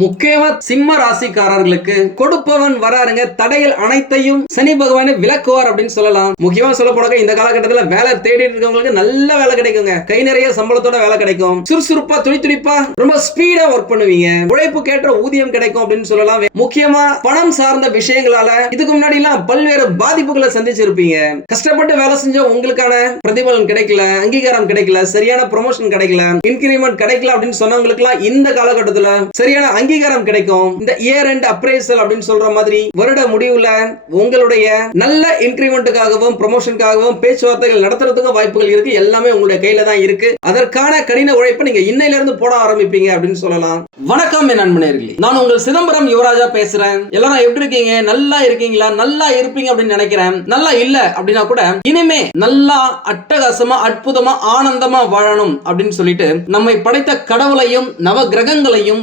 முக்கியமா சிம்ம ராசிக்காரர்களுக்கு கொடுப்பவன் வராருங்க. தடைகள் அனைத்தையும் சனி பகவானே விளக்குவார் அப்படின்னு சொல்லலாம். முக்கியமா சொல்ல போனாக்க இந்த காலகட்டத்துல வேலை தேடிட்டு இருக்கவங்களுக்கு நல்ல வேலை கிடைக்குங்க. கை நிறைய சம்பளத்தோட வேலை கிடைக்கும். சுறுசுறுப்பா துடி துடிப்பா ரொம்ப ஸ்பீடா ஒர்க் பண்ணுவீங்க. உழைப்பு கேட்ட ஊதியம் கிடைக்கும் அப்படின்னு சொல்லலாம். முக்கியமா பணம் சார்ந்த விஷயங்களால இதுக்கு முன்னாடி எல்லாம் பல்வேறு பாதிப்புகளை சந்திச்சிருப்பீங்க. கஷ்டப்பட்டு வேலை செஞ்ச உங்களுக்கான பிரதிபலன் கிடைக்கல அங்கீகாரம் கிடைக்கல சரியான ப்ரொமோஷன் கிடைக்கல இன்கிரிமெண்ட் கிடைக்கல அப்படின்னு சொன்னவங்களுக்கு இந்த காலகட்டத்துல சரியான அங்கீகாரம் கிடைக்கும். இந்த இயர் அண்ட் அப்ரைசல் அப்படின்னு சொல்ற மாதிரி வருட முடிவுல உங்களுடைய நல்ல இன்கிரிமெண்ட்டுக்காகவும் ப்ரொமோஷனுக்காகவும் பேச்சுவார்த்தைகள் நடத்துறதுக்கும் வாய்ப்புகள் இருக்கு. எல்லாமே உங்களுடைய கையில தான் இருக்கு. அதற்கான கடின உழைப்பை நீங்க இன்னையில இருந்து போட ஆரம்பிப்பீங்க அப்படின்னு சொல்லலாம். வணக்கம் என் நண்பனர்களே நான் உங்கள் சிதம்பரம் யுவராஜா பேசுறேன். எல்லாரும் எப்படி இருக்கீங்க? நல்லா இருக்கீங்களா? நல்லா இருப்பீங்க அப்படின்னு நினைக்கிறேன். நல்லா இல்ல அப்படின்னா கூட இனிமே நல்லா அட்டகாசமா அற்புதமா ஆனந்தமா வாழணும் அப்படின்னு சொல்லிட்டு நம்மை படைத்த கடவுளையும் நவ கிரகங்களையும்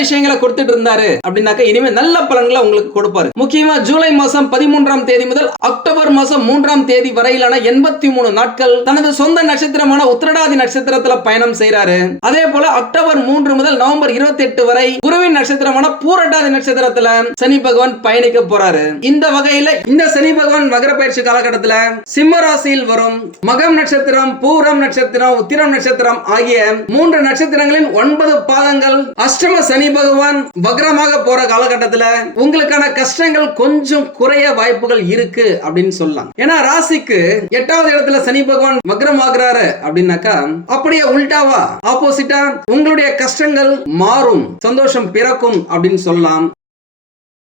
விஷயங்களை கொடுத்துட்டு இருந்தாரு அப்படின்னாக்கா இனிமே நல்ல பலன்களை உங்களுக்கு கொடுப்பாரு. முக்கியமா ஜூலை மாசம் பதிமூன்றாம் தேதி முதல் அக்டோபர் மாசம் மூன்றாம் தேதி வரையிலான எண்பத்தி மூணு நாட்கள் தனது சொந்த நட்சத்திரமான உத்திரடாதி நட்சத்திரத்துல பயணம் செய்யறாரு அதே போல அக்டோபர் மூன்று முதல் நவம்பர் இருபத்தி எட்டு வரை குருவின் நட்சத்திரமான பூரட்டாதி நட்சத்திரத்துல சனி பகவான் பயணிக்க போறாரு. இந்த வகையில இந்த சனி பகவான் மகர பயிற்சி காலகட்டத்துல சிம்ம ராசியில் வரும் மகம் நட்சத்திரம் பூரம் நட்சத்திரம் உத்திரம் நட்சத்திரம் ஆகிய மூன்று நட்சத்திரங்களின் ஒன்பது பாதங்கள் அஷ்டம சனி பகவான் வக்ரமாக போற காலகட்டத்துல உங்களுக்கான கஷ்டங்கள் கொஞ்சம் குறைய வாய்ப்புகள் இருக்கு அப்படின்னு சொல்லலாம். ஏன்னா ராசிக்கு எட்டாவது இடத்துல சனி பகவான் வக்ரம் ஆகுறாரு அப்படின்னாக்கா அப்படியே உல்டாவா ஆப்போசிட்டா உங்களுடைய கஷ்டங்கள் மாறும் சந்தோஷம் பிறக்கும் அப்படின்னு சொல்லலாம்.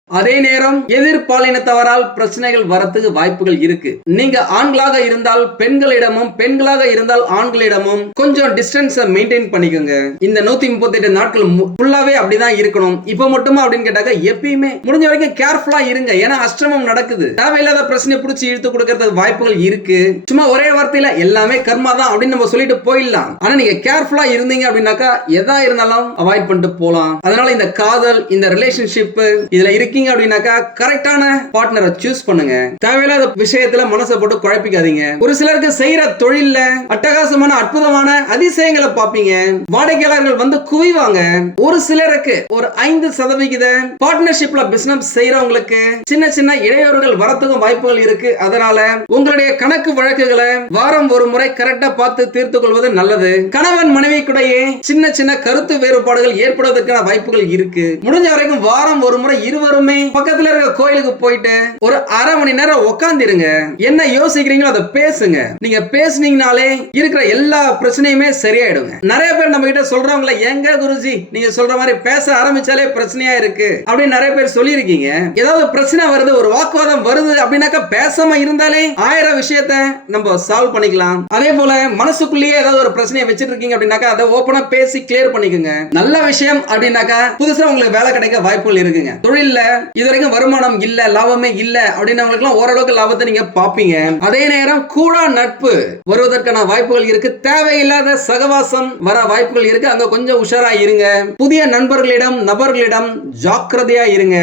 அதே நேரம் எதிர்பாலினத்தவரால் பிரச்சனைகள் வரத்துக்கு வாய்ப்புகள் இருக்கு. நீங்க ஆண்களாக இருந்தால் பெண்களிடமும் பெண்களாக இருந்தால் ஆண்களிடமும் கொஞ்சம் டிஸ்டன்ஸ் மெயின்டைன் பண்ணிக்கோங்க. இந்த நூத்தி முப்பத்தி எட்டு நாட்கள் ஃபுல்லாவே அப்படிதான் இருக்கணும். இப்ப மட்டுமா அப்படின்னு கேட்டாக்க எப்பயுமே முடிஞ்ச வரைக்கும் கேர்ஃபுல்லா இருங்க. ஏன்னா அஷ்டமம் நடக்குது. தேவையில்லாத பிரச்சனை பிடிச்சி இழுத்து கொடுக்கறதுக்கு வாய்ப்புகள் இருக்கு. சும்மா ஒரே வார்த்தையில எல்லாமே கர்மா தான் அப்படின்னு நம்ம சொல்லிட்டு போயிடலாம். ஆனா நீங்க கேர்ஃபுல்லா இருந்தீங்க அப்படின்னாக்கா எதா இருந்தாலும் அவாய்ட் பண்ணிட்டு போலாம். அதனால இந்த காதல் இந்த ரிலேஷன்ஷிப் இதுல இருக்கீங்க அப்படின்னாக்கா கரெக்டான பார்ட்னரை சூஸ் பண்ணுங்க. தேவையில்லாத விஷயத்துல மனசை போட்டு குழப்பிக்காதீங்க. ஒரு சிலருக்கு செய்யற தொழில்ல அட்டகாசமான அற்புதமான அதிசயங்களை பார்ப்பீங்க. வாடிக்கையாளர்கள் வந்து குவிவாங்க. ஒரு சிலருக்கு ஒரு ஐந்து சதவிகித பார்ட்னர்ஷிப்ல பிசினஸ் செய்யறவங்களுக்கு சின்ன சின்ன இடையூறுகள் வரத்துக்கும் வாய்ப்புகள் இருக்கு. அதனால உங்களுடைய கணக்கு வழக்குகளை வாரம் ஒரு முறை கரெக்டா பார்த்து தீர்த்து கொள்வது நல்லது. கணவன் மனைவி கூடயே சின்ன சின்ன கருத்து வேறுபாடுகள் ஏற்படுவதற்கான வாய்ப்புகள் இருக்கு. முடிஞ்ச வரைக்கும் வாரம் ஒரு முறை இருவரும் பக்கத்துல இருக்க கோயிலுக்கு போயிட்டு ஒரு அரை மணி நேரம் உட்காந்துருங்க என்ன யோசிக்கிறீங்களோ அதை பேசுங்க. நீங்க பேசுனீங்கனாலே இருக்கிற எல்லா பிரச்சனையுமே சரியாயிடுங்க. நிறைய பேர் நம்ம கிட்ட சொல்றவங்கள எங்க குருஜி நீங்க சொல்ற மாதிரி பேச ஆரம்பிச்சாலே பிரச்சனையா இருக்கு. அப்படின்னு நிறைய பேர் சொல்லியிருக்கீங்க. ஏதாவது பிரச்சனை வருது ஒரு வாக்குவாதம் வருது அப்படின்னாக்கா பேசாம இருந்தாலே ஆயிரம் விஷயத்த நம்ம சால்வ் பண்ணிக்கலாம். அதே போல மனசுக்குள்ளேயே ஏதாவது ஒரு பிரச்சனையை வச்சிட்டு இருக்கீங்க அப்படின்னாக்கா அதை ஓப்பனா பேசி கிளியர் பண்ணிக்கோங்க. நல்ல விஷயம் அப்படின்னாக்கா புதுசா உங்களுக்கு வேலை கிடைக்க வாய்ப்புகள் இருக்குங்க. தொழில இது வரைக்கும் வருமானம் இல்ல லாபமே இல்ல அப்படின்னவங்களுக்கு எல்லாம் ஓரளவுக்கு லாபத்தை நீங்க பாப்பீங்க. அதே நேரம் கூடா நட்பு வருவதற்கான வாய்ப்புகள் இருக்கு. தேவையில்லாத சகவாசம் வர வாய்ப்புகள் இருக்கு. அங்க கொஞ்சம் உஷாரா இருங்க. புதிய நண்பர்களிடம் நபர்களிடம் ஜாக்கிரதையா இருங்க.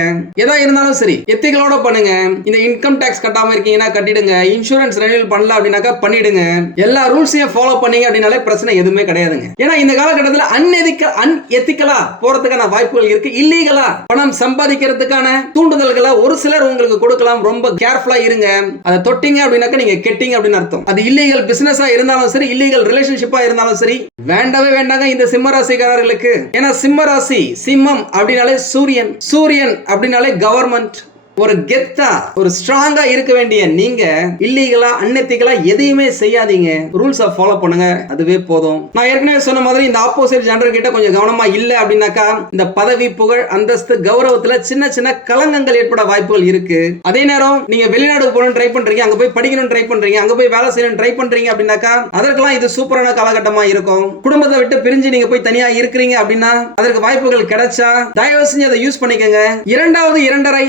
எதா இருந்தாலும் சரி எத்திகளோட பண்ணுங்க. இந்த இன்கம் டேக்ஸ் கட்டாம இருக்கீங்கன்னா கட்டிடுங்க. இன்சூரன்ஸ் ரெனியூல் பண்ணல அப்படின்னாக்கா பண்ணிடுங்க. எல்லா ரூல்ஸையும் ஃபாலோ பண்ணீங்க அப்படின்னாலே பிரச்சனை எதுவுமே கிடையாதுங்க. ஏன்னா இந்த காலகட்டத்தில் அன்எதிக்க அன் எத்திக்கலா போறதுக்கான வாய்ப்புகள் இருக்கு. இல்லீகலா பணம் சம்பாதிக்கிறதுக்கான மாதிரியான தூண்டுதல்களை ஒரு சிலர் உங்களுக்கு கொடுக்கலாம். ரொம்ப கேர்ஃபுல்லா இருங்க. அதை தொட்டிங்க அப்படின்னாக்க நீங்க கெட்டிங்க அப்படின்னு அர்த்தம். அது இல்லீகல் பிசினஸா இருந்தாலும் சரி இல்லீகல் ரிலேஷன்ஷிப்பா இருந்தாலும் சரி வேண்டவே வேண்டாங்க இந்த சிம்ம ராசிக்காரர்களுக்கு. ஏன்னா சிம்ம ராசி சிம்மம் அப்படின்னாலே சூரியன். சூரியன் அப்படின்னாலே கவர்மெண்ட் ஒரு கெத்தா ஒரு ஸ்ட்ராங்கா இருக்க வேண்டிய நீங்க இல்லீகலா அன்னெத்திகளா எதையுமே செய்யாதீங்க. ரூல்ஸை ஃபாலோ பண்ணுங்க. அதுவே போதும். நான் ஏற்கனவே சொன்ன மாதிரி இந்த ஆப்போசிட் ஜெண்டர் கிட்ட கொஞ்சம் கவனமா இல்ல அப்படின்னாக்கா இந்த பதவி புகழ் அந்தஸ்து கௌரவத்துல சின்ன சின்ன கலங்கங்கள் ஏற்பட வாய்ப்புகள் இருக்கு. அதே நேரம் நீங்க வெளிநாடு போகணும் ட்ரை பண்றீங்க அங்க போய் படிக்கணும் ட்ரை பண்றீங்க அங்க போய் வேலை செய்யணும் ட்ரை பண்றீங்க அப்படின்னாக்கா அதற்கெல்லாம் இது சூப்பரான காலகட்டமா இருக்கும். குடும்பத்தை விட்டு பிரிஞ்சு நீங்க போய் தனியா இருக்கிறீங்க அப்படின்னா அதற்கு வாய்ப்புகள் கிடைச்சா தயவு செஞ்சு அதை யூஸ் பண்ணிக்கோங்க. இரண்டாவது இரண்டரை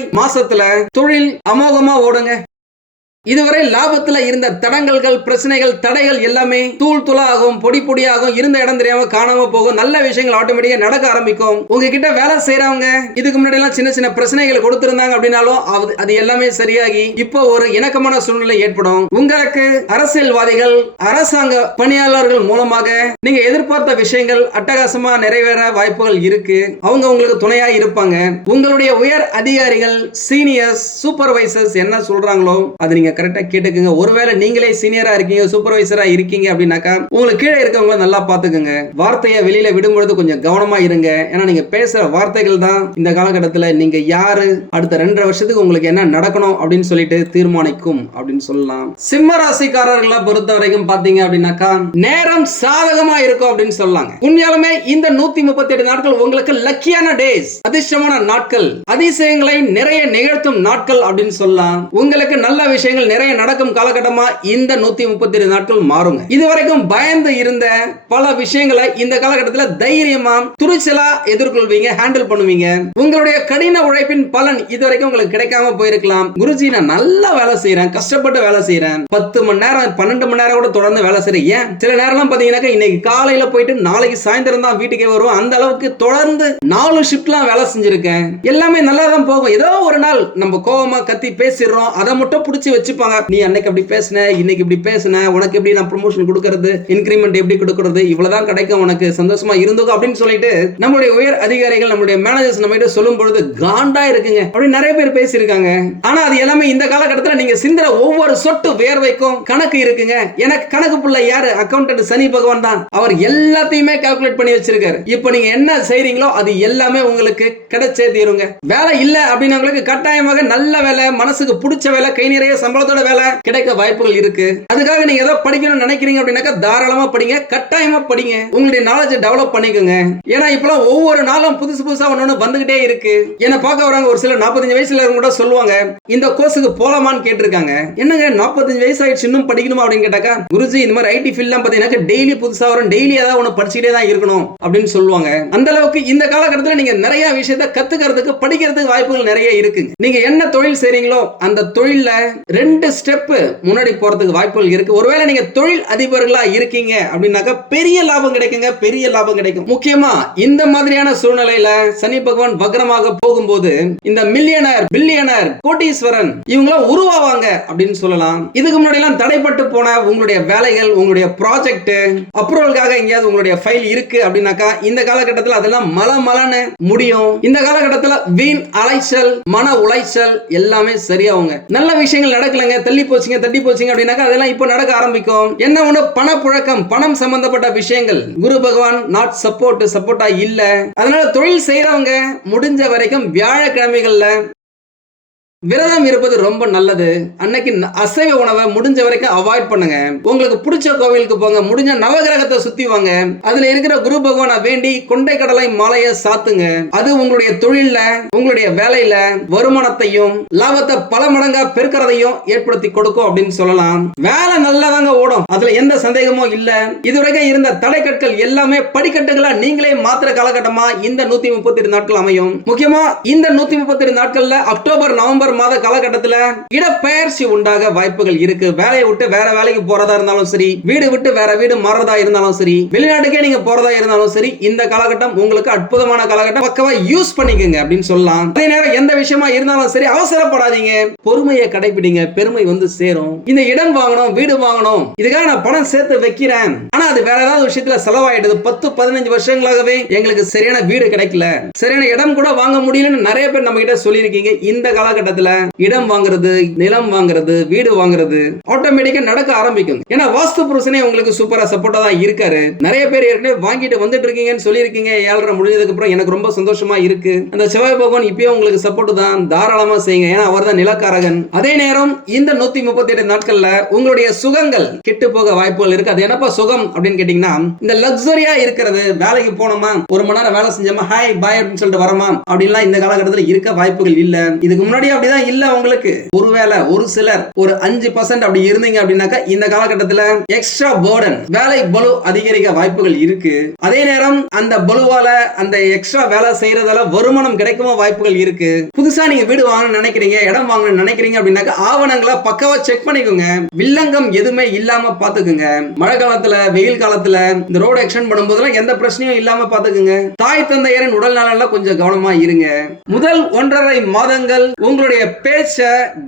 மாசத்துல தொழில் அமோகமா ஓடுங்க. இதுவரை லாபத்துல இருந்த தடங்கல்கள் பிரச்சனைகள் தடைகள் எல்லாமே தூள் துளாகும் பொடி பொடியாகும் இருந்த இடம் தெரியாம காணாம போகும். நல்ல விஷயங்கள் ஆட்டோமேட்டிக்கா நடக்க ஆரம்பிக்கும். உங்ககிட்ட வேலை செய்யறவங்க இதுக்கு முன்னாடி எல்லாம் சின்ன சின்ன பிரச்சனைகள் கொடுத்திருந்தாங்க அப்படின்னாலும் அது- அது எல்லாமே சரியாகி இப்போ ஒரு இணக்கமான சூழ்நிலை ஏற்படும். உங்களுக்கு அரசியல்வாதிகள் அரசாங்க பணியாளர்கள் மூலமாக நீங்க எதிர்பார்த்த விஷயங்கள் அட்டகாசமா நிறைவேற வாய்ப்புகள் இருக்கு. அவங்க உங்களுக்கு துணையா இருப்பாங்க. உங்களுடைய உயர் அதிகாரிகள் சீனியர்ஸ் சூப்பர்வைசர்ஸ் என்ன சொல்றாங்களோ அது நீங்க கரெக்டா கேட்டுக்குங்க. ஒருவேளை நீங்களே சீனியராக இருக்கீங்க சூப்பர்வைசராக இருக்கீங்க அப்படின்னாக்கா உங்களுக்கு கீழே இருக்கவங்கள நல்லா பாத்துக்குங்க வார்த்தையை வெளியில் விடும்பொழுது கொஞ்சம் கவனமாக இருங்க. ஏன்னா நீங்கள் பேசுகிற வார்த்தைகள் தான் இந்த காலகட்டத்தில் நீங்கள் யார் அடுத்த ரெண்டரை வருஷத்துக்கு உங்களுக்கு என்ன நடக்கணும் அப்படின்னு சொல்லிட்டு தீர்மானிக்கும் அப்படின்னு சொல்லலாம். சிம்ம ராசிக்காரர்களை பொறுத்த வரைக்கும் பார்த்தீங்க அப்படின்னாக்கா நேரம் சாதகமா இருக்கும் அப்படின்னு சொல்லாங்க. உண்மையாலுமே இந்த நூத்தி முப்பத்தி எட்டு நாட்கள் உங்களுக்கு லக்கியான டேஸ் அதிர்ஷ்டமான நாட்கள் அதிசயங்களை நிறைய நிகழ்த்தும் நாட்கள் அப்படின்னு சொல்லலாம். உங்களுக்கு நல்ல விஷயங்கள் நிறைய நடக்கும் காலகட்டமா இந்த நூத்தி முப்பத்தி ரெண்டு நாட்கள் மாறுங்க. இதுவரைக்கும் பயந்து இருந்த பல விஷயங்களை இந்த காலகட்டத்தில் தைரியமா துணிச்சலா எதிர்கொள்வீங்க ஹேண்டில் பண்ணுவீங்க. உங்களுடைய கடின உழைப்பின் பலன் இதுவரைக்கும் உங்களுக்கு கிடைக்காம போயிருக்கலாம். குருஜி நான் நல்லா வேலை செய்யறேன் கஷ்டப்பட்டு வேலை செய்யறேன் பத்து மணி நேரம் பன்னெண்டு மணி நேரம் கூட தொடர்ந்து வேலை செய்யறேன் ஏன்? சில நேரம்லாம் பாத்தீங்கன்னாக்கா இன்னைக்கு காலையில போயிட்டு நாளைக்கு சாயந்தரம் தான் வீட்டுக்கே வருவோம். அந்த அளவுக்கு தொடர்ந்து நாலு ஷிப்ட்லாம் வேலை செஞ்சிருக்கேன். எல்லாமே நல்லா தான் போகும். ஏதோ ஒரு நாள் நம்ம கோபமா கத்தி பேசிடுறோம். அதை மட்டும் பிடிச்சி வச்சுப்பாங்க நீ அன்னைக்கு அப்படி பேசின இன்னைக்கு இப்படி பேசின உனக்கு எப்படி நான் ப்ரொமோஷன் கொடுக்கறது இன்க்ரிமெண்ட் எப்படி கொடுக்கறது இவ்வளவுதான் கிடைக்கும் உனக்கு சந்தோஷமா இருந்தோம் அப்படின்னு சொல்லிட்டு நம்மளுடைய உயர் அதிகாரிகள் நம்மளுடைய மேனேஜர்ஸ் நம்ம கிட்ட சொல்லும் பொழுது காண்டா இருக்குங்க. அப்படின்னு நிறைய பேர் பேசியிருக்காங்க. ஆனா அது எல்லாமே இந்த காலகட்டத்தில் நீங்க சிந்திர ஒவ்வொரு சொட்டு வேர்வைக்கும் கணக்கு இருக்குங்க. எனக்கு கணக்கு புள்ள யாரு? அக்கௌண்டன்ட் சனி பகவான் தான். அவர் எல்லாத்தையுமே கால்குலேட் பண்ணி வச்சிருக்காரு. இப்போ நீங்க என்ன செய்றீங்களோ அது எல்லாமே உங்களுக்கு கிடைச்சே தீருங்க. வேலை இல்ல அப்படின்னவங்களுக்கு கட்டாயமாக நல்ல வேலை மனசுக்கு பிடிச்ச வேலை கை நிறைய சம்பளம் சம்பளத்தோட வேலை? கிடைக்க வாய்ப்புகள் இருக்கு. அதுக்காக நீங்க ஏதோ படிக்கணும்னு நினைக்கிறீங்க அப்படின்னாக்கா தாராளமா படிங்க கட்டாயமா படிங்க. உங்களுடைய நாலேஜ் டெவலப் பண்ணிக்கோங்க. ஏன்னா இப்பெல்லாம் ஒவ்வொரு நாளும் புதுசு புதுசா ஒண்ணு வந்துகிட்டே இருக்கு. என்ன பார்க்க வராங்க ஒரு சில நாற்பத்தஞ்சு வயசுல இருக்கவங்க கூட சொல்லுவாங்க இந்த கோர்ஸுக்கு போலாமான்னு கேட்டிருக்காங்க. என்னங்க நாற்பத்தஞ்சு வயசு ஆயிடுச்சு இன்னும் படிக்கணுமா அப்படின்னு கேட்டாக்கா குருஜி இந்த மாதிரி ஐடி ஃபீல்ட்லாம் பார்த்தீங்கன்னா டெய்லி புதுசா வரும் டெய்லி ஏதாவது ஒன்று படிச்சுட்டே தான் இருக்கணும். அப்படின்னு சொல்லுவாங்க. அந்த அளவுக்கு இந்த காலகட்டத்தில் நீங்க நிறைய விஷயத்த கத்துக்கிறதுக்கு படிக்கிறதுக்கு வாய்ப்புகள் நிறைய இருக்கு நீங்க என்ன தொழில் செய்றீங்களோ அந்த தொழில ரெண்டு ஸ்டெப் முன்னாடி போறதுக்கு வாய்ப்புகள் இருக்குது ஒருவேளை நீங்க தொழில் அதிபர்களா இருக்கீங்க அப்படின்னாக்கா பெரிய லாபம் கிடைக்குங்க பெரிய லாபம் கிடைக்கும். முக்கியமா இந்த மாதிரியான சூழ்நிலையில் சனி பகவான் வக்ரமாக போகும்போது இந்த மில்லியனர் பில்லியனர் கோட்டீஸ்வரன் இவங்களாம் உருவாவாங்க அப்படின்னு சொல்லலாம். இதுக்கு முன்னாடி எல்லாம் தடைப்பட்டு போன உங்களுடைய வேலைகள் உங்களுடைய ப்ராஜெக்ட் அப்ரூவலுக்காக எங்கேயாவது உங்களுடைய ஃபைல் இருக்கு அப்படின்னாக்கா இந்த காலகட்டத்தில் அதெல்லாம் மல மலன்னு முடியும். இந்த காலகட்டத்தில் வீண் அலைச்சல் மன உளைச்சல் எல்லாமே சரியாகுங்க. நல்ல விஷயங்கள் நடக்கல இல்லைங்க தள்ளி போச்சுங்க தட்டி போச்சுங்க அப்படின்னாக்கா அதெல்லாம் இப்போ நடக்க ஆரம்பிக்கும். என்ன ஒண்ணு பணப்புழக்கம் பணம் சம்பந்தப்பட்ட விஷயங்கள். குரு பகவான் நாட் சப்போர்ட் சப்போர்ட்டா இல்ல. அதனால தொழில் செய்யறவங்க முடிஞ்ச வரைக்கும் வியாழக்கிழமைகள்ல விரதம் இருப்பது ரொம்ப நல்லது. அன்னைக்கு அசைவ உணவை முடிஞ்ச வரைக்கும் அவாய்ட் பண்ணுங்க. உங்களுக்கு பிடிச்ச கோவிலுக்கு போங்க. முடிஞ்ச நவகிரகத்தை சுத்தி வாங்க. அதுல இருக்கிற குரு பகவானை வேண்டி கொண்டை கடலை மாலையை சாத்துங்க. அது உங்களுடைய தொழில்ல உங்களுடைய வேலையில வருமானத்தையும் லாபத்தை பல மடங்கா பெருக்கிறதையும் ஏற்படுத்தி கொடுக்கும் அப்படின்னு சொல்லலாம். வேலை நல்லாதாங்க ஓடும். அதுல எந்த சந்தேகமும் இல்ல. இதுவரைக்கும் இருந்த தடைக்கற்கள் எல்லாமே படிக்கட்டுகளா நீங்களே மாத்திர காலகட்டமா இந்த நூத்தி முப்பத்தி நாட்கள் அமையும். முக்கியமா இந்த நூத்தி முப்பத்தி நாட்கள்ல அக்டோபர் நவம்பர் அக்டோபர் மாத காலகட்டத்தில் இடப்பெயர்ச்சி உண்டாக வாய்ப்புகள் இருக்கு. வேலையை விட்டு வேற வேலைக்கு போறதா இருந்தாலும் சரி வீடு விட்டு வேற வீடு மாறதா இருந்தாலும் சரி வெளிநாட்டுக்கே நீங்க போறதா இருந்தாலும் சரி இந்த காலகட்டம் உங்களுக்கு அற்புதமான காலகட்டம். பக்கவா யூஸ் பண்ணிக்கோங்க அப்படின்னு சொல்லலாம். அதே நேரம் எந்த விஷயமா இருந்தாலும் சரி அவசரப்படாதீங்க. பொறுமையை கடைபிடிங்க பெருமை வந்து சேரும். இந்த இடம் வாங்கணும் வீடு வாங்கணும். இதுக்காக நான் பணம் சேர்த்து வைக்கிறேன். ஆனா அது வேற ஏதாவது விஷயத்துல செலவாயிடுது பத்து பதினஞ்சு வருஷங்களாகவே எங்களுக்கு சரியான வீடு கிடைக்கல. சரியான இடம் கூட வாங்க முடியலன்னு நிறைய பேர் நம்ம கிட்ட சொல்லியிருக்கீங்க. இந்த காலகட்டத்தில் இடம் வாங்குறது நிலம் வாங்குறது வீடு வாங்குறது ஆட்டோமேட்டிக்கா நடக்க ஆரம்பிக்கும். ஏன்னா வாஸ்து புருஷனே உங்களுக்கு சூப்பரா சப்போர்ட்டா தான் இருக்காரு. நிறைய பேர் ஏற்கனவே வாங்கிட்டு வந்துட்டு இருக்கீங்கன்னு சொல்லியிருக்கீங்க. ஏழரை முடிஞ்சதுக்கு அப்புறம் எனக்கு ரொம்ப சந்தோஷமா இருக்கு. அந்த செவ்வாய் பகவான் இப்பயும் உங்களுக்கு சப்போர்ட் தான் தாராளமா செய்யுங்க. ஏன்னா அவர் தான் நிலக்காரகன். அதே நேரம் இந்த நூத்தி முப்பத்தி எட்டு நாட்கள்ல உங்களுடைய சுகங்கள் கெட்டு போக வாய்ப்புகள் இருக்கு. அது என்னப்பா சுகம் அப்படின்னு கேட்டீங்கன்னா இந்த லக்ஸரியா இருக்கிறது வேலைக்கு போனோமா ஒரு மணி நேரம் வேலை செஞ்சோமா ஹாய் பாய் அப்படின்னு சொல்லிட்டு வரமா அப்படின்லாம் இந்த காலகட்டத்தில் இருக்க வாய்ப்புகள் இல்ல. இதுக்கு முன்னாடி தான் இல்ல உங்களுக்கு ஒருவேளை ஒரு சிலர் ஒரு அஞ்சு பர்சன்ட் அப்படி இருந்தீங்க அப்படின்னாக்கா இந்த காலகட்டத்தில் எக்ஸ்ட்ரா போர்டன் வேலை பலு அதிகரிக்க வாய்ப்புகள் இருக்கு. அதே நேரம் அந்த பலுவால அந்த எக்ஸ்ட்ரா வேலை செய்யறதால வருமானம் கிடைக்கவும் வாய்ப்புகள் இருக்கு. புதுசா நீங்க வீடு வாங்கணும்னு நினைக்கிறீங்க இடம் வாங்கணும்னு நினைக்கிறீங்க அப்படின்னாக்கா ஆவணங்களை பக்காவா செக் பண்ணிக்கோங்க. வில்லங்கம் எதுவுமே இல்லாம பாத்துக்குங்க. மழை காலத்துல வெயில் காலத்துல இந்த ரோடு எக்ஸ்டெண்ட் பண்ணும்போதெல்லாம் எந்த பிரச்சனையும் இல்லாம பாத்துக்குங்க. தாய் தந்தையரின் உடல் நலன்ல கொஞ்சம் கவனமா இருங்க. முதல் ஒன்றரை மாதங்கள் உங்களுடைய பேச்ச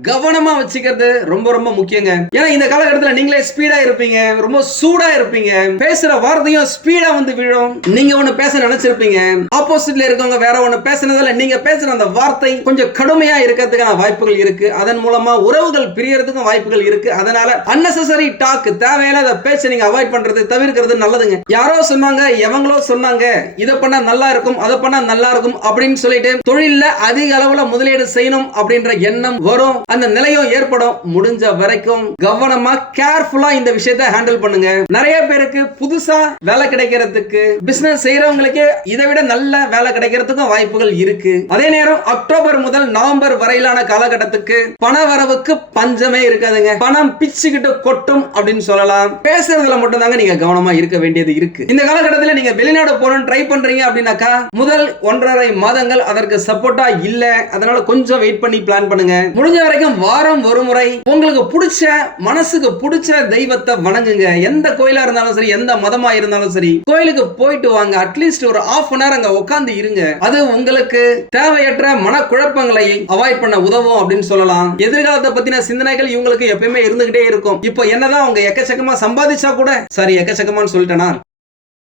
கவனமா வச்சுக்கிறது ரொம்ப ரொம்ப முக்கியங்க. ஏன்னா இந்த காலகட்டத்தில் நீங்களே ஸ்பீடா இருப்பீங்க ரொம்ப சூடா இருப்பீங்க. பேசுற வார்த்தையும் ஸ்பீடா வந்து விழும். நீங்க ஒண்ணு பேச நினைச்சிருப்பீங்க. ஆப்போசிட்ல இருக்கவங்க வேற ஒண்ணு பேசுனதுல நீங்க பேசுற அந்த வார்த்தை கொஞ்சம் கடுமையா இருக்கிறதுக்கான வாய்ப்புகள் இருக்கு. அதன் மூலமா உறவுகள் பிரியறதுக்கும் வாய்ப்புகள் இருக்கு. அதனால அன்னெசரி டாக் தேவையில்லாத பேச்சை நீங்க அவாய்ட் பண்றது தவிர்க்கிறது நல்லதுங்க. யாரோ சொன்னாங்க எவங்களோ சொன்னாங்க இதை பண்ணா நல்லா இருக்கும் அதை பண்ணா நல்லா இருக்கும் அப்படின்னு சொல்லிட்டு தொழில்ல அதிக அளவுல முதலீடு செய்யணும் அப்படின்னு அப்படின்ற எண்ணம் வரும். அந்த நிலையும் ஏற்படும். முடிஞ்ச வரைக்கும் கவனமா கேர்ஃபுல்லா இந்த விஷயத்த ஹேண்டில் பண்ணுங்க. நிறைய பேருக்கு புதுசா வேலை கிடைக்கிறதுக்கு பிசினஸ் செய்யறவங்களுக்கு இதை விட நல்ல வேலை கிடைக்கிறதுக்கும் வாய்ப்புகள் இருக்கு. அதே நேரம் அக்டோபர் முதல் நவம்பர் வரையிலான காலகட்டத்துக்கு பண வரவுக்கு பஞ்சமே இருக்காதுங்க. பணம் பிச்சுக்கிட்டு கொட்டும் அப்படின்னு சொல்லலாம். பேசுறதுல மட்டும் தாங்க நீங்க கவனமா இருக்க வேண்டியது இருக்கு. இந்த காலகட்டத்தில் நீங்க வெளிநாடு போகணும்னு ட்ரை பண்றீங்க அப்படின்னாக்கா முதல் ஒன்றரை மாதங்கள் அதற்கு சப்போர்ட்டா இல்ல. அதனால கொஞ்சம் வெயிட் பண்ணி பிளான் பண்ணுங்க. முடிஞ்ச வரைக்கும் வாரம் ஒரு முறை உங்களுக்கு பிடிச்ச மனசுக்கு பிடிச்ச தெய்வத்தை வணங்குங்க. எந்த கோயிலா இருந்தாலும் சரி எந்த மதமா இருந்தாலும் சரி கோயிலுக்கு போயிட்டு வாங்க. அட்லீஸ்ட் ஒரு ஆஃப் அன் ஹவர் அங்க உட்காந்து இருங்க. அது உங்களுக்கு தேவையற்ற மனக்குழப்பங்களை அவாய்ட் பண்ண உதவும் அப்படின்னு சொல்லலாம். எதிர்காலத்தை பத்தின சிந்தனைகள் இவங்களுக்கு எப்பயுமே இருந்துகிட்டே இருக்கும். இப்போ என்னதான் அவங்க எக்கச்சக்கமா சம்பாதிச்சா கூட சரி எக்கச்சக்கமான்னு சொல்லிட்டேனா?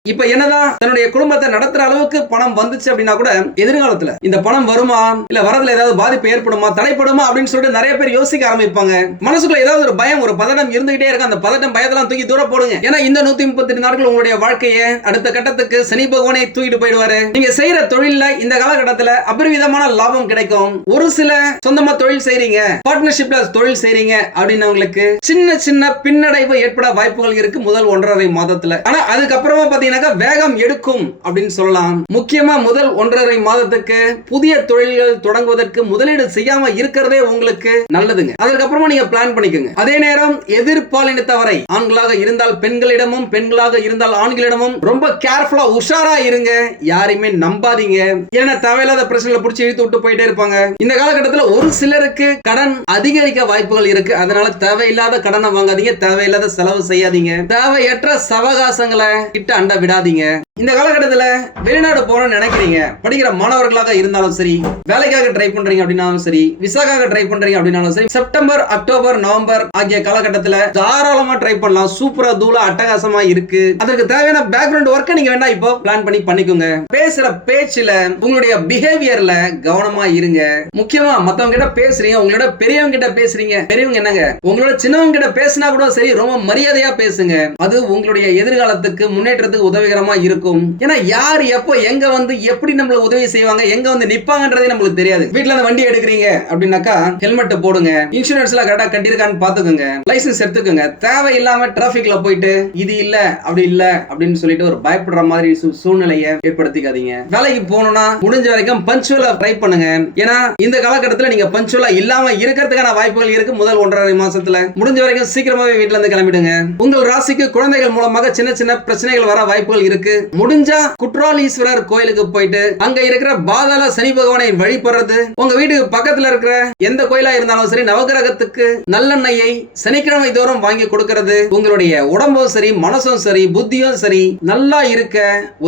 இப்ப என்னதான் தன்னுடைய குடும்பத்தை நடத்துற அளவுக்கு பணம் வந்துச்சு அப்படின்னா கூட எதிர்காலத்துல இந்த பணம் வருமா? இல்ல வரதுல ஏதாவது பாதிப்பு ஏற்படுமா? தடைப்படுமா? அப்படின்னு சொல்லிட்டு நிறைய பேர் யோசிக்க ஆரம்பிப்பாங்க. மனசுக்குள்ள ஏதாவது ஒரு பயம் ஒரு பதட்டம் இருந்துகிட்டே இருக்கு அந்த பதட்டம் பயத்தெல்லாம் தூக்கி தூர போடுங்க. ஏன்னா இந்த நூத்தி முப்பத்தி நாட்கள் உங்களுடைய வாழ்க்கையை அடுத்த கட்டத்துக்கு சனி பகவானை தூக்கிட்டு போயிடுவாரு. நீங்க செய்யற தொழில்ல இந்த காலகட்டத்துல அபரிவிதமான லாபம் கிடைக்கும். ஒரு சில சொந்தமா தொழில் செய்றீங்க பார்ட்னர்ஷிப்ல தொழில் செய்றீங்க அப்படின்னவங்களுக்கு சின்ன சின்ன பின்னடைவு ஏற்பட வாய்ப்புகள் இருக்கு முதல் ஒன்றரை மாதத்துல. ஆனா அதுக்கப்புறமா பாத்தீங்கன்னாக்கா வேகம் எடுக்கும் அப்படின்னு சொல்லலாம். முக்கியமா முதல் ஒன்றரை மாதத்துக்கு புதிய தொழில்கள் தொடங்குவதற்கு முதலீடு செய்யாம இருக்கிறதே உங்களுக்கு நல்லதுங்க. அதுக்கப்புறமா நீங்க பிளான் பண்ணிக்கோங்க. அதே நேரம் எதிர்பாலினத்தவரை ஆண்களாக இருந்தால் பெண்களிடமும் பெண்களாக இருந்தால் ஆண்களிடமும் ரொம்ப கேர்ஃபுல்லா உஷாரா இருங்க. யாரையுமே நம்பாதீங்க. ஏன்னா தேவையில்லாத பிரச்சனைகளை பிடிச்சி இழுத்து விட்டு போயிட்டே இருப்பாங்க. இந்த காலகட்டத்தில் ஒரு சிலருக்கு கடன் அதிகரிக்க வாய்ப்புகள் இருக்கு. அதனால தேவையில்லாத கடனை வாங்காதீங்க. தேவையில்லாத செலவு செய்யாதீங்க. தேவையற்ற சவகாசங்களை கிட்ட அண்ட விடாதீங்க. இந்த காலகட்டத்தில் வெளிநாடு போகணும்னு நினைக்கிறீங்க. படிக்கிற மாணவர்களாக இருந்தாலும் சரி வேலைக்காக ட்ரை பண்றீங்க அப்படின்னாலும் சரி விசாக்காக ட்ரை பண்றீங்க அப்படின்னாலும் சரி செப்டம்பர் அக்டோபர் நவம்பர் ஆகிய காலகட்டத்தில் தாராளமா ட்ரை பண்ணலாம். சூப்பரா தூள அட்டகாசமா இருக்கு. அதற்கு தேவையான பேக்ரவுண்ட் ஒர்க்கை நீங்க வேணா இப்போ பிளான் பண்ணி பண்ணிக்கோங்க. பேசுற பேச்சுல உங்களுடைய பிஹேவியர்ல கவனமா இருங்க. முக்கியமா மத்தவங்க கிட்ட பேசுறீங்க உங்களோட பெரியவங்க கிட்ட பேசுறீங்க. பெரியவங்க என்னங்க? உங்களோட சின்னவங்க கிட்ட பேசினா கூட சரி ரொம்ப மரியாதையா பேசுங்க. அது உங்களுடைய எதிர்காலத்துக்கு முன்னேற்றத்துக்கு உதவிகரமாக இருக்கும். ஏன்னா யார் எப்போ எங்கே வந்து எப்படி நம்மளை உதவி செய்வாங்க எங்க வந்து நிற்பாங்கன்றதே நம்மளுக்கு தெரியாது. வீட்டில் இருந்து வண்டி எடுக்கிறீங்க அப்படின்னாக்கா ஹெல்மெட் போடுங்க. இன்சூரன்ஸ்லாம் கரெக்டாக கட்டியிருக்கான்னு பார்த்துக்கோங்க. லைசன்ஸ் எடுத்துக்கோங்க. தேவையில்லாம டிராஃபிக்கில் போயிட்டு இது இல்லை அப்படி இல்லை அப்படின்னு சொல்லிட்டு ஒரு பயப்படுற மாதிரி சூ- சூழ்நிலையை ஏற்படுத்திக்காதீங்க. வேலைக்கு போகணும்னா முடிஞ்ச வரைக்கும் பஞ்சுவலா ட்ரை பண்ணுங்க. ஏன்னா இந்த காலகட்டத்தில் நீங்க பஞ்சுவலா இல்லாம இருக்கிறதுக்கான வாய்ப்புகள் இருக்கு முதல் ஒன்றரை மாசத்துல. முடிஞ்ச வரைக்கும் சீக்கிரமாவே வீட்டுல இருந்து கிளம்பிடுங்க. உங்கள் ராசிக்கு குழந்தைகள் மூலமாக சின்ன சின்ன பிரச்சனைகள் வர வாய்ப்பு வாய்ப்புகள் இருக்கு. முடிஞ்சா குற்றாலீஸ்வரர் கோயிலுக்கு போயிட்டு அங்க இருக்கிற பாதாள சனி பகவானை வழிபடுறது. உங்க வீட்டுக்கு பக்கத்துல இருக்கிற எந்த கோயிலா இருந்தாலும் சரி நவகிரகத்துக்கு நல்லெண்ணெயை சனிக்கிழமை தோறும் வாங்கி கொடுக்கறது. உங்களுடைய உடம்பும் சரி மனசும் சரி புத்தியும் சரி நல்லா இருக்க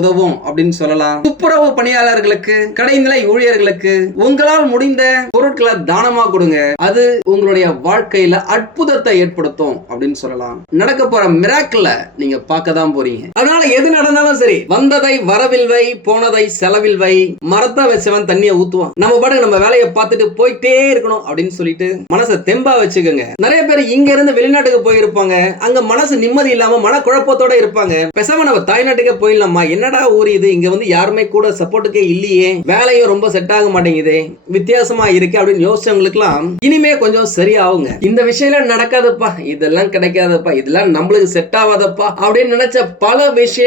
உதவும் அப்படின்னு சொல்லலாம். துப்புரவு பணியாளர்களுக்கு கடைநிலை ஊழியர்களுக்கு உங்களால் முடிந்த பொருட்களை தானமா கொடுங்க. அது உங்களுடைய வாழ்க்கையில அற்புதத்தை ஏற்படுத்தும் அப்படின்னு சொல்லலாம். நடக்க போற மிராக்கிள நீங்க பார்க்க தான் போறீங்க. அதனால எது நடந்தாலும் சரி வந்ததை வரவில் வை போனதை செலவில் வை மரத்த வச்சவன் தண்ணியை ஊத்துவான். நம்ம பாட்டு நம்ம வேலையை பார்த்துட்டு போயிட்டே இருக்கணும் அப்படின்னு சொல்லிட்டு மனசை தெம்பா வச்சுக்கோங்க. நிறைய பேர் இங்க இருந்து வெளிநாட்டுக்கு போயிருப்பாங்க. அங்க மனசு நிம்மதி இல்லாம மன குழப்பத்தோட இருப்பாங்க. பெசவ நம்ம தாய்நாட்டுக்கே போயிடலாமா? என்னடா ஊர் இது? இங்க வந்து யாருமே கூட சப்போர்ட்டுக்கே இல்லையே. வேலையும் ரொம்ப செட் ஆக மாட்டேங்குது. வித்தியாசமா இருக்கு அப்படின்னு யோசிச்சவங்களுக்கு எல்லாம் இனிமே கொஞ்சம் சரியாகுங்க. இந்த விஷயம் நடக்காதப்பா. இதெல்லாம் கிடைக்காதப்பா. இதெல்லாம் நம்மளுக்கு செட் ஆகாதப்பா அப்படின்னு நினைச்ச பல விஷயம்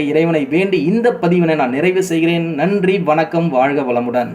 இறைவனை வேண்டி இந்த பதிவினை நான் நிறைவு செய்கிறேன். நன்றி வணக்கம் வாழ்க வளமுடன்.